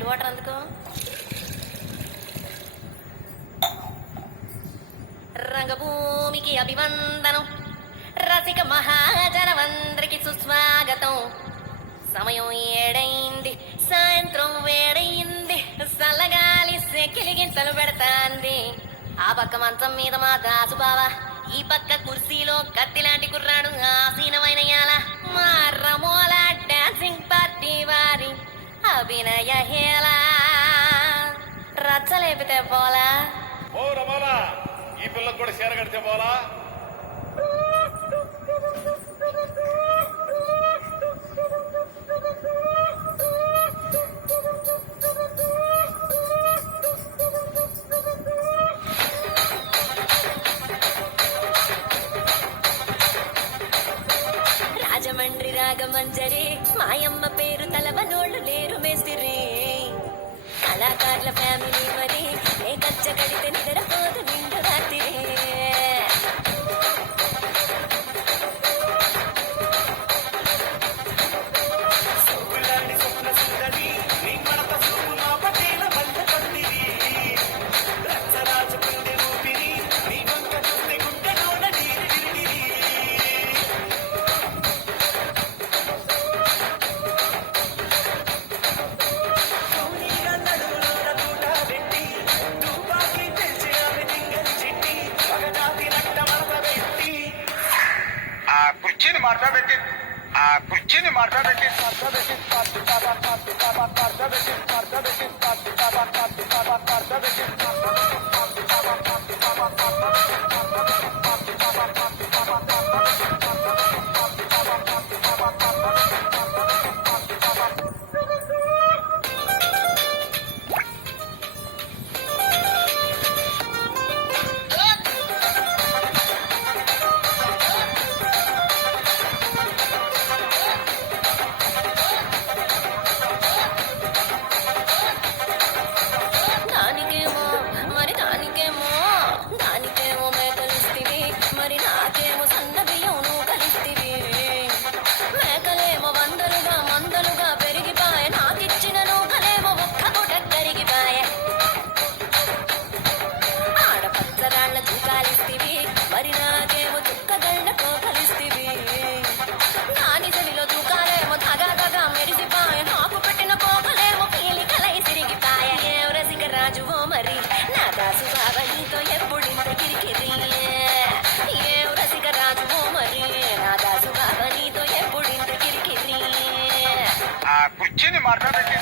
చిల్లు వాటర్ అందుకో. రంగభూమికి అభివందనం, రసిక మహాజనమందరికి సుస్వాగతం. సమయం ఏడైంది, సాయంత్రం వేడయింది, చల్లగాలి సెకిలిగింతలు పెడతాంది. ఆ పక్క మంచం మీద మా దాసు బావ, ఈ పక్క కుర్సీలో కత్తిలాంటి కుర్రాడు ఆసీనమైన యాల. మా రమోల డాన్సింగ్ పార్టీ వారి అభినయ హేళ. రచ్చలేపితే పోలా. ఓ రమోలా, ఈ పిల్లకు కూడా చీర కడితే పోలా. రాజమండ్రి రాగమంజరి, మాయమ్మ పేరు తలవనోళ్ళు లేరు మేస్తిరి. కళాకారుల ఫ్యామిలీ మరి, ఏ కచ్చ కడితే నిద్రపోదు నిండు రాత్రి. కుర్చీని మాట్లాడబెట్టి కుర్చీని మాట్లాడబెట్టి దానికేమో మరి దానికేమో మేకలిస్తివి, మరి నాకేమో సన్న బియ్యం నువ్వు కలిస్తివి. మేకలేమో వందలుగా మందలుగా పెరిగిపాయ, నాకిచ్చిన నూకలేమో ఒక్క పూట కరిగిపాయ. ఆడపచ్చరాళ్ళ చుక్కాలిస్తివి, మరి నాకేమో చుక్కగళ్ళతో కలిస్తివి. నాని చెవిలో చుక్కాలేమో తగా మెరిసిపాయ, నాకు పెట్టిన పోకలేమో పీలికలై సిరిగిపాయ. ఏం రసిక రాజువో మరి నా దాసు బావ, నీతో ఎప్పుడింత కిరికిరి. ఏం రసిక రాజువో మరి నా దాసు బావ, నీతో ఎప్పుడింత కిరికిరి. కుర్చీని మాట్లాడబెట్టి